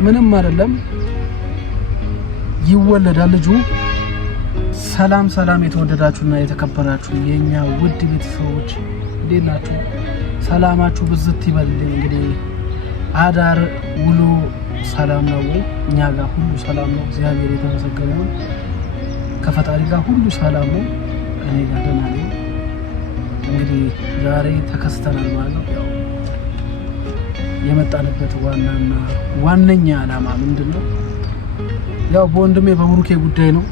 ምንም አይደለም ይወለዳል ልጁ። ሰላም ሰላም የተወደዳችሁና የተከበራችሁ የኛ ውድ ቤተሰቦች እንዴት ናችሁ? ሰላማችሁ ብዝት ይበል። እንግዲህ አዳር ውሎ ሰላም ነው ወይ? እኛ ጋር ሁሉ ሰላም ነው፣ እግዚአብሔር የተመሰገነ ይሁን። ከፈጣሪ ጋር ሁሉ ሰላም ነው፣ እኔ ጋር ደህና ነኝ። እንግዲህ ዛሬ ተከስተናል ማለት ነው። ያው የመጣንበት ዋናና ዋነኛ ዓላማ ምንድነው? ያው በወንድሜ በብሩኬ ጉዳይ ነው።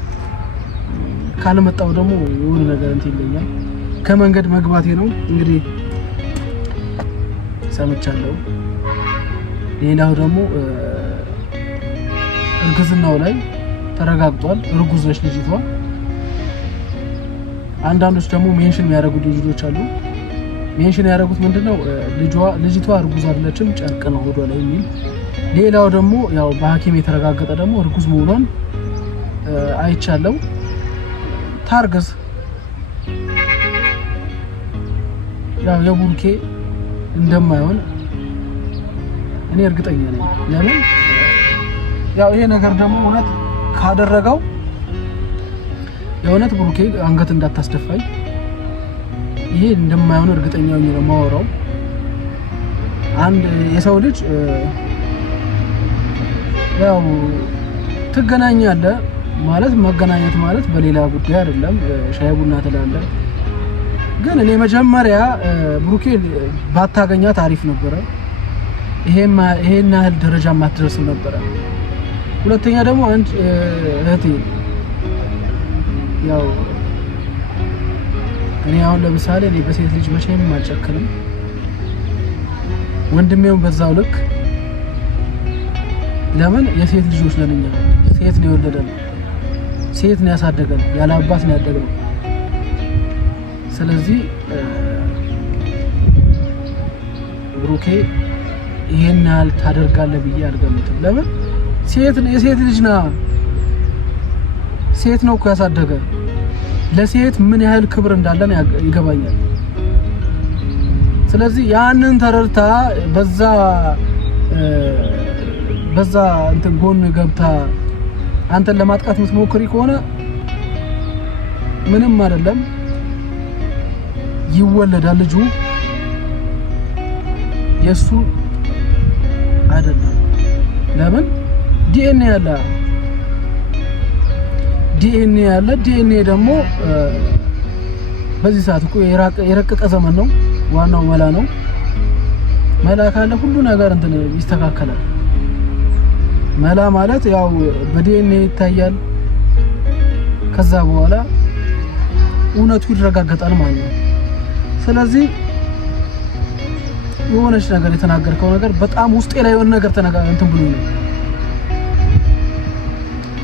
ካልመጣው ደግሞ የሆነ ነገር እንትን ይለኛል። ከመንገድ መግባቴ ነው እንግዲህ ሰምቻለሁ። ሌላው ደግሞ እርግዝናው ላይ ተረጋግጧል። እርጉዝ ነች ልጅቷ። አንዳንዶች ደግሞ ሜንሽን የሚያደርጉ ልጆች አሉ። ሜንሽን ያደረጉት ምንድነው ልጅቷ እርጉዝ አይደለችም ጨርቅ ነው ሆዷ ላይ የሚል። ሌላው ደግሞ ያው በሐኪም የተረጋገጠ ደግሞ እርጉዝ መሆኗን አይቻለው። ታርገዝ ያው የቡርኬ እንደማይሆን እኔ እርግጠኛ ነኝ። ለምን ያው ይሄ ነገር ደግሞ እውነት ካደረገው የእውነት ቡርኬ አንገት እንዳታስደፋይ ይሄ እንደማይሆን እርግጠኛ ነኝ ነው የማወራው። አንድ የሰው ልጅ ያው ትገናኛለህ ማለት መገናኘት ማለት በሌላ ጉዳይ አይደለም። ሻይ ቡና ትላለህ። ግን እኔ መጀመሪያ ብሩኬ ባታገኛት አሪፍ ነበረ። ይሄን ያህል ደረጃ ማትደርስ ነበረ። ሁለተኛ ደግሞ አንድ እህቴ ያው እኔ አሁን ለምሳሌ እኔ በሴት ልጅ መቼም አልጨክንም። ወንድሜው በዛው ልክ። ለምን የሴት ልጆች ነን እኛ። ሴት ነው የወለደን፣ ሴት ነው ያሳደገን፣ ያለ አባት ነው ያደግነው። ስለዚህ ብሩኬ ይሄን ያህል ታደርጋለህ ብዬ አልገምትም። ለምን የሴት ልጅ ና ሴት ነው እኮ ያሳደገ። ለሴት ምን ያህል ክብር እንዳለን ይገባኛል። ስለዚህ ያንን ተረድታ በዛ እንትን ጎን ገብታ አንተን ለማጥቃት የምትሞክሪ ከሆነ ምንም አይደለም ይወለዳል ልጁ። የሱ አይደለም። ለምን ዲኤንኤ ያለ ዲኤንኤ ደግሞ በዚህ ሰዓት እኮ የረቀቀ ዘመን ነው። ዋናው መላ ነው። መላ ካለ ሁሉ ነገር እንትን ይስተካከላል። መላ ማለት ያው በዲኤንኤ ይታያል። ከዛ በኋላ እውነቱ ይረጋገጣል ማለት ነው። ስለዚህ የሆነች ነገር የተናገርከው ነገር በጣም ውስጤ ላይ የሆነ ነገር እንትን ብሎኝ ነው።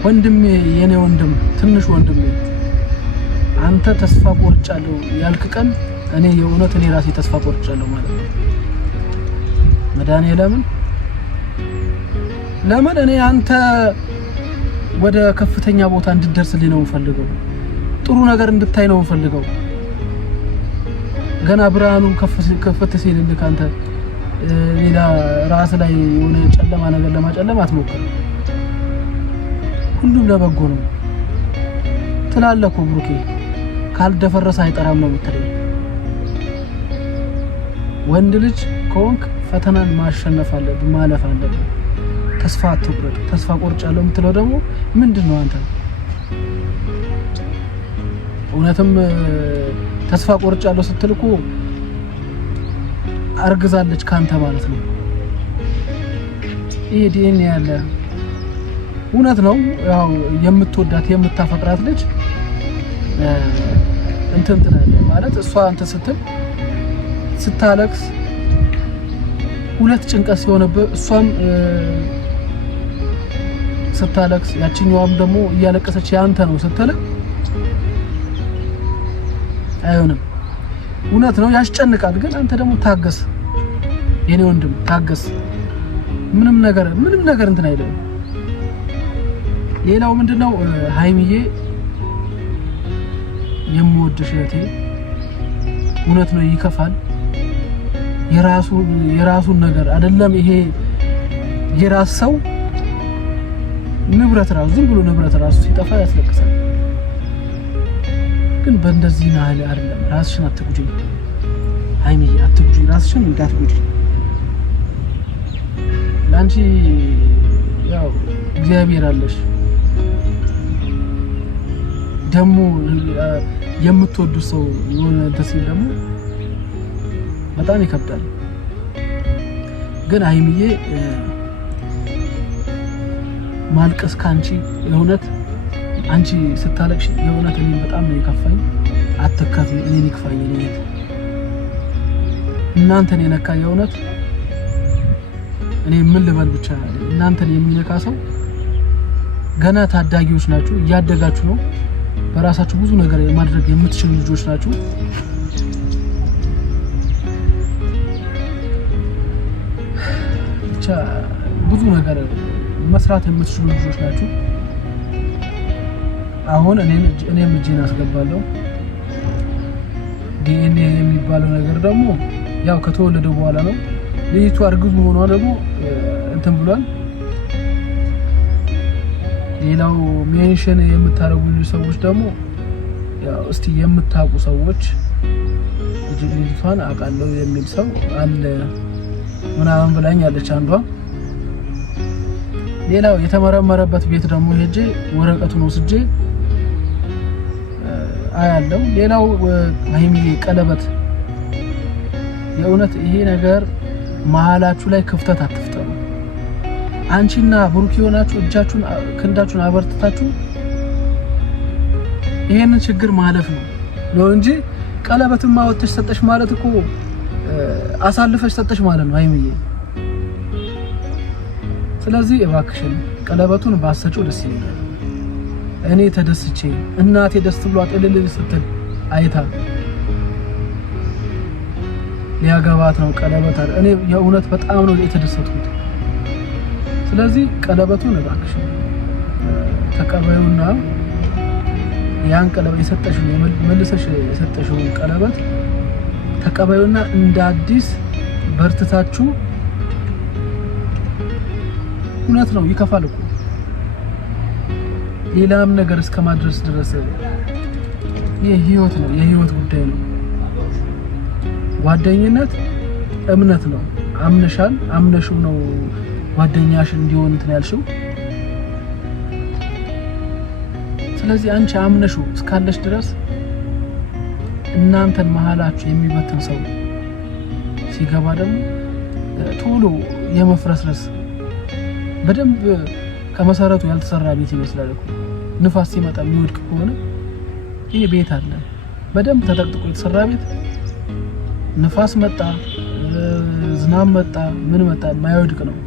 ወንድሜ፣ የኔ ወንድም፣ ትንሽ ወንድሜ አንተ ተስፋ ቆርጫለሁ ያልክ ቀን እኔ የእውነት እኔ ራሴ ተስፋ ቆርጫለሁ ማለት ነው። ለምን እኔ አንተ ወደ ከፍተኛ ቦታ እንድትደርስልኝ ነው የምፈልገው። ጥሩ ነገር እንድታይ ነው የምፈልገው። ገና ብርሃኑ ከፍት ሲልልክ አንተ ሌላ ራስ ላይ የሆነ ጨለማ ነገር ለማጨለም አትሞክር። ሁሉም ለበጎ ነው ትላለህ እኮ ብሩኬ። ካልደፈረሰ አይጠራም ነው የምትለኝ። ወንድ ልጅ ከሆንክ ፈተናን ማሸነፍ አለብህ፣ ማለፍ አለብህ። ተስፋ አትቁረጥ። ተስፋ ቆርጫለሁ የምትለው ደግሞ ምንድነው? አንተ እውነትም ተስፋ ቆርጫለሁ ስትል እኮ አርግዛለች ካንተ ማለት ነው። ይሄ ዲኤንኤ ያለ እውነት ነው። ያው የምትወዳት የምታፈቅራት ልጅ እንትን ትላለህ ማለት እሷ አንተ ስታለቅስ ሁለት ጭንቀት ሲሆንብህ እሷም ስታለቅስ ያቺኛዋም ደግሞ እያለቀሰች ያንተ ነው ስትል አይሆንም። እውነት ነው ያስጨንቃል። ግን አንተ ደግሞ ታገስ የኔ ወንድም ታገስ። ምንም ነገር እንትን አይደለም። ሌላው ምንድነው ሃይሚዬ የምወድሽ እህቴ እውነት ነው ይከፋል። የራሱን ነገር አይደለም ይሄ የራስ ሰው ንብረት ራሱ ዝም ብሎ ንብረት ራሱ ሲጠፋ ያስለቅሳል። ግን በእንደዚህ ናህል አይደለም። ራስሽን አትጉጂ ሃይሚዬ፣ አትጉጂ፣ ራስሽን እንዳትጉጂ። ላንቺ ያው እግዚአብሔር አለሽ። ደግሞ የምትወዱ ሰው የሆነ ደስ ይል ደግሞ በጣም ይከብዳል። ግን ሃይሚዬ ማልቀስ ካንቺ የእውነት አንቺ ስታለቅሽ የእውነት እኔ በጣም ነው የከፋኝ። አትከፊ፣ እኔን ይክፋኝ። እናንተን የነካ የእውነት እኔ ምን ልበል ብቻ። እናንተን የሚነካ ሰው ገና ታዳጊዎች ናችሁ፣ እያደጋችሁ ነው። በራሳችሁ ብዙ ነገር ማድረግ የምትችሉ ልጆች ናችሁ። ብቻ ብዙ ነገር መስራት የምትችሉ ልጆች ናችሁ። አሁን እኔም እጄን አስገባለሁ። ዲኤንኤ የሚባለው ነገር ደግሞ ያው ከተወለደ በኋላ ነው። ልጅቷ እርጉዝ መሆኗ ደግሞ እንትን ብሏል። ሌላው ሜንሽን የምታረጉኝ ሰዎች ደግሞ ያው እስቲ የምታውቁ ሰዎች ልጅቷን አውቃለሁ የሚል ሰው አለ ምናምን ብላኝ ያለች አንዷ። ሌላው የተመረመረበት ቤት ደግሞ ሄጄ ወረቀቱን ወስጄ አያለው። ሌላው ሃይሚዬ ቀለበት የእውነት ይሄ ነገር መሀላችሁ ላይ ክፍተት አትፍጠሩ። አንቺና ብሩክ ሆናችሁ እጃችሁን ክንዳችሁን አበርትታችሁ ይሄንን ችግር ማለፍ ነው እንጂ ቀለበትማ ወጥተሽ ሰጠሽ ማለት እኮ አሳልፈሽ ሰጠሽ ማለት ነው ሃይሚዬ። ስለዚህ እባክሽን ቀለበቱን ባሰጪው ደስ ይላል። እኔ ተደስቼ እናቴ ደስ ብሏት እልል ስትል አይታ ሊያገባት ነው ቀለበት አይደል? እኔ የእውነት በጣም ነው የተደሰትኩት። ስለዚህ ቀለበቱን እባክሽን ተቀበዩና ያን ቀለበት የሰጠሽው መልሰሽ የሰጠሽው ቀለበት ተቀበዩና እንደ አዲስ በርትታችሁ። እውነት ነው ይከፋል እኮ ሌላም ነገር እስከማድረስ ድረስ የህይወት ነው፣ የህይወት ጉዳይ ነው። ጓደኝነት እምነት ነው። አምነሻል፣ አምነሽው ነው ጓደኛሽ እንዲሆን እንትን ያልሽው። ስለዚህ አንቺ አምነሽው እስካለሽ ድረስ እናንተን መሀላችሁ የሚበትን ሰው ሲገባ ደግሞ ቶሎ የመፍረስረስ በደንብ ከመሰረቱ ያልተሰራ ቤት ይመስላል እኮ። ንፋስ ሲመጣ የሚወድቅ ከሆነ ይሄ ቤት አለ በደንብ ተጠቅጥቆ የተሰራ ቤት ንፋስ መጣ ዝናብ መጣ ምን መጣ የማይወድቅ ነው።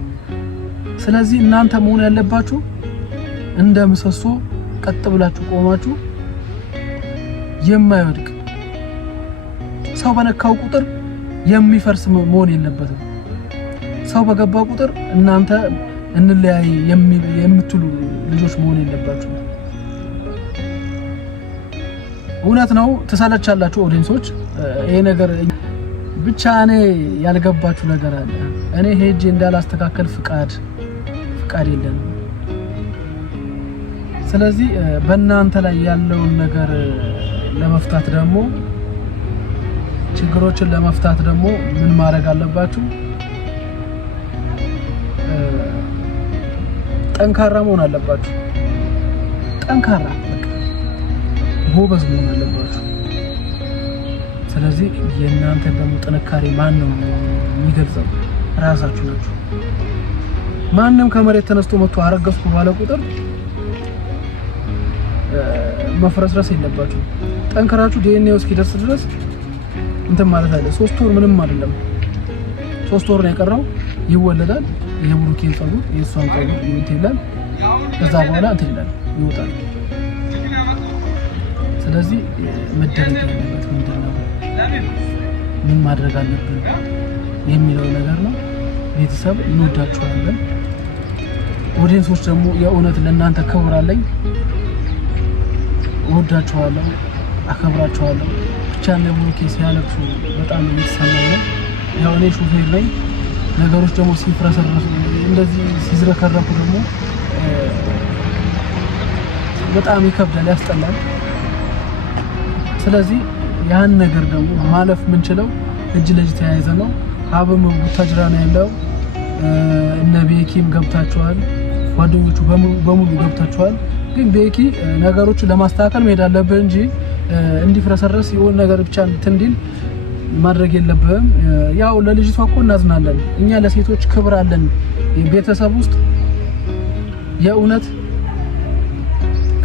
ስለዚህ እናንተ መሆን ያለባችሁ እንደ ምሰሶ ቀጥ ብላችሁ ቆማችሁ የማይወድቅ ሰው በነካው ቁጥር የሚፈርስ መሆን የለበትም። ሰው በገባ ቁጥር እናንተ እንለያይ የምትሉ ልጆች መሆን የለባችሁ። እውነት ነው ተሳለቻላችሁ ኦዲየንሶች። ይሄ ነገር ብቻ እኔ ያልገባችሁ ነገር አለ። እኔ ሄጄ እንዳላስተካከል ፍቃድ የለም። ስለዚህ በእናንተ ላይ ያለውን ነገር ለመፍታት ደግሞ ችግሮችን ለመፍታት ደግሞ ምን ማድረግ አለባችሁ? ጠንካራ መሆን አለባችሁ። ጠንካራ ጎበዝ መሆን አለባችሁ። ስለዚህ የእናንተ ደግሞ ጥንካሬ ማን ነው የሚገልጸው? ራሳችሁ ናችሁ። ማንም ከመሬት ተነስቶ መጥቶ አረገፍኩ ባለ ቁጥር መፍረስረስ የለባችሁ። ጠንከራችሁ ዲኤንኤው እስኪደርስ ድረስ እንትን ማለት አለ። 3 ወር ምንም አይደለም። 3 ወር ነው የቀረው። ይወለዳል። የብሩኬን ጸጉር የእሷን ጸጉር ይወጣል። ከዛ በኋላ እንትን ይላል ይወጣል። ስለዚህ መደረግ ያለበት ምንድነው? ምን ማድረግ አለብን የሚለው ነገር ነው። ቤተሰብ እንወዳችኋለን። ኦዲየንሶች ደግሞ የእውነት ለእናንተ ክብር አለኝ። እወዳችኋለሁ፣ አከብራችኋለሁ። ብቻ ነው ብሩኬ ሲያለቅሱ በጣም የሚሰማኝ ነው። ያው እኔ ሹፌር ነኝ። ነገሮች ደግሞ ሲፍረሰረሱ እንደዚህ ሲዝረከረኩ ደግሞ በጣም ይከብዳል፣ ያስጠላል። ስለዚህ ያን ነገር ደግሞ ማለፍ የምንችለው እጅ ለእጅ ተያይዘ ነው። አብም ቡታጅራ ነው ያለው። እነ ቤኪም ገብታችኋል፣ ጓደኞቹ በሙሉ ገብታችኋል። ግን ቤኪ ነገሮችን ለማስተካከል መሄድ አለብህ እንጂ እንዲፍረሰረስ የሆነ ነገር ብቻ እንዲል ማድረግ የለብህም። ያው ለልጅቷ እኮ እናዝናለን እኛ፣ ለሴቶች ክብር አለን ቤተሰብ ውስጥ የእውነት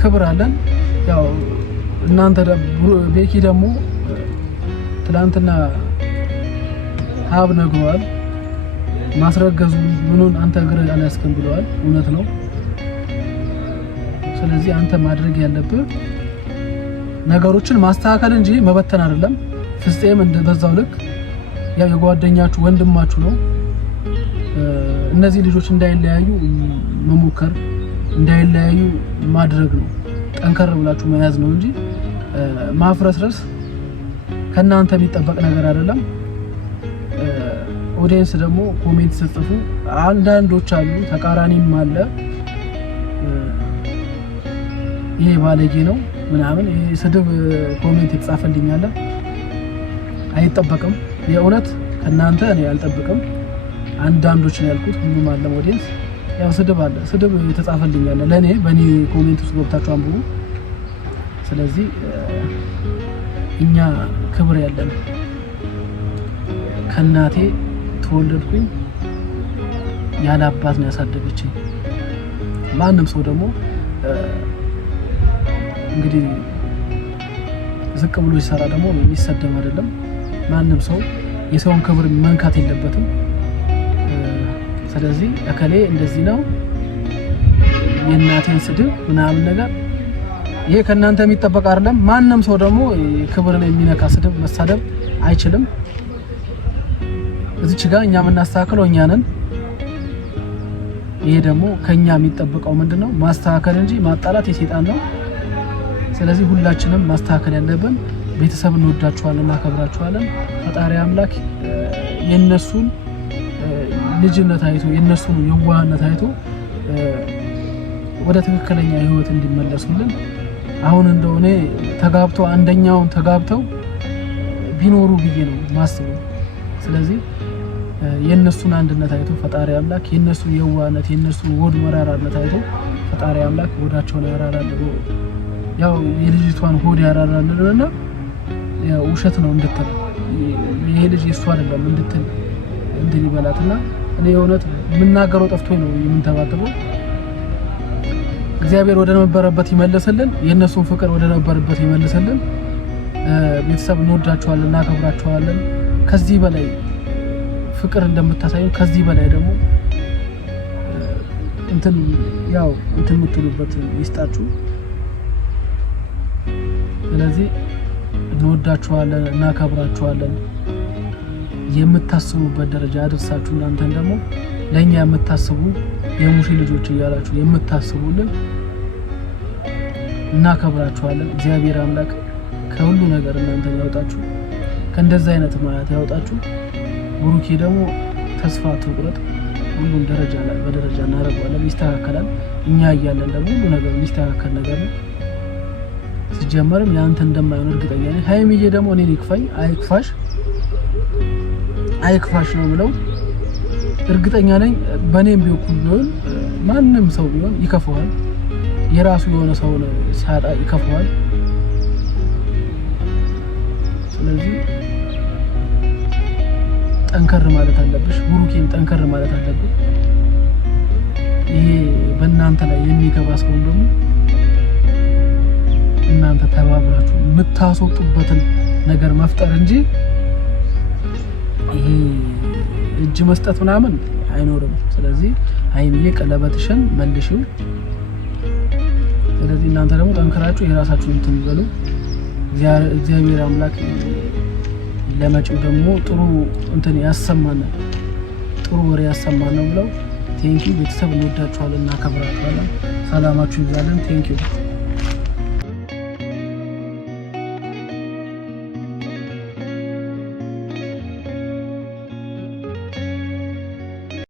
ክብር አለን። ያው እናንተ ቤኪ ደግሞ ትላንትና ሀብ ነግሯል ማስረገዙ ምኑን አንተ እግር አላስከም ብለዋል። እውነት ነው። ስለዚህ አንተ ማድረግ ያለብህ ነገሮችን ማስተካከል እንጂ መበተን አይደለም። ፍፄም እንደዛው ልክ ያው የጓደኛችሁ ወንድማችሁ ነው። እነዚህ ልጆች እንዳይለያዩ መሞከር እንዳይለያዩ ማድረግ ነው። ጠንከር ብላችሁ መያዝ ነው እንጂ ማፍረስረስ ከናንተ የሚጠበቅ ነገር አይደለም። ኦዲየንስ ደግሞ ኮሜንት ጽፉ። አንዳንዶች አሉ ተቃራኒም አለ ይሄ ባለጌ ነው ምናምን ይሄ ስድብ ኮሜንት የተጻፈልኝ አለ። አይጠበቅም። የእውነት ከናንተ እኔ አልጠብቅም። አንዳንዶች ነው ያልኩት፣ ሁሉም አለ ኦዲየንስ። ያው ስድብ አለ፣ ስድብ የተጻፈልኝ አለ ለኔ በኔ ኮሜንት ውስጥ ገብታችሁ አንብቡ። ስለዚህ እኛ ክብር ያለን ከናቴ ተወለድኩኝ ያለ አባት ነው ያሳደገችኝ። ማንም ሰው ደግሞ እንግዲህ ዝቅ ብሎ ይሰራ ደግሞ የሚሰደም አይደለም። ማንም ሰው የሰውን ክብር መንካት የለበትም። ስለዚህ እከሌ እንደዚህ ነው የእናቴን ስድብ ምናምን ነገር ይሄ ከናንተ የሚጠበቅ አይደለም። ማንም ሰው ደግሞ ክብርን የሚነካ ስድብ መሳደብ አይችልም። እዚች ጋር እኛ የምናስተካክለው እኛ ነን። ይሄ ደግሞ ከኛ የሚጠበቀው ምንድነው? ማስተካከል እንጂ ማጣላት የሰይጣን ነው። ስለዚህ ሁላችንም ማስተካከል ያለብን ቤተሰብ እንወዳችኋለን፣ እናከብራችኋለን። ፈጣሪ አምላክ የነሱን ልጅነት አይቶ የነሱን የዋህነት አይቶ ወደ ትክክለኛ ህይወት እንዲመለሱልን አሁን እንደሆነ ተጋብተው አንደኛውን ተጋብተው ቢኖሩ ብዬ ነው ማስበው። ስለዚህ የነሱን አንድነት አይቶ ፈጣሪ አምላክ የነሱ የዋህነት የነሱ ወድ መራራነት አይቶ ፈጣሪ አምላክ ወዳቸውን ያራራል። ያው የልጅቷን ሆድ ያራራልና ያው ውሸት ነው እንድትል ይሄ ልጅ የሷ አይደለም እንድትል እንትን ይበላትና እኔ የእውነት የምናገረው ጠፍቶኝ ነው የምንተባተበው። እግዚአብሔር ወደ ነበረበት ይመልስልን፣ የነሱን ፍቅር ወደ ነበረበት ይመልስልን። ቤተሰብ እንወዳችኋለን፣ እናከብራችኋለን። ከዚህ በላይ ፍቅር እንደምታሳዩ ከዚህ በላይ ደግሞ እንትን የምትሉበት ይስጣችሁ። ስለዚህ እንወዳችኋለን፣ እናከብራችኋለን። የምታስቡበት ደረጃ አድርሳችሁ እናንተን ደግሞ ለኛ የምታስቡ የሙሽ ልጆች እያላችሁ የምታስቡልን እናከብራችኋለን። እግዚአብሔር አምላክ ከሁሉ ነገር እናንተን ያወጣችሁ፣ ከእንደዚህ አይነት ማያት ያወጣችሁ። ብሩኬ ደግሞ ተስፋ ትቁረጥ። ሁሉም ደረጃ ላይ በደረጃ እናደርገዋለን፣ ይስተካከላል። እኛ እያለን ደግሞ ሁሉ ነገር የሚስተካከል ነገር ነው። ሲጀመርም ያንተ እንደማይሆን እርግጠኛ ነኝ። ሃይሚዬ ደግሞ እኔን ይክፋኝ አይክፋሽ ነው ብለው እርግጠኛ ነኝ። በኔም ቢሆን ማንም ሰው ቢሆን ይከፋዋል። የራሱ የሆነ ሰው ሲያጣ ይከፋዋል። ስለዚህ ጠንከር ማለት አለብሽ፣ ብሩኬም ጠንከር ማለት አለብሽ። ይሄ በእናንተ ላይ የሚገባ ሰው ደግሞ እናንተ ተባብራችሁ የምታስወጡበትን ነገር መፍጠር እንጂ ይሄ እጅ መስጠት ምናምን አይኖርም። ስለዚህ ሃይሚዬ ቀለበትሽን መልሽው። ስለዚህ እናንተ ደግሞ ጠንክራችሁ የራሳችሁን እንትን በሉ። እግዚአብሔር አምላክ ለመጪው ደግሞ ጥሩ እንትን ያሰማን፣ ጥሩ ወሬ ያሰማን ነው ብለው ቴንኪው። ቤተሰብ እንወዳችኋለን፣ እናከብራችኋለን። ሰላማችሁ ይብዛልን። ቴንኪው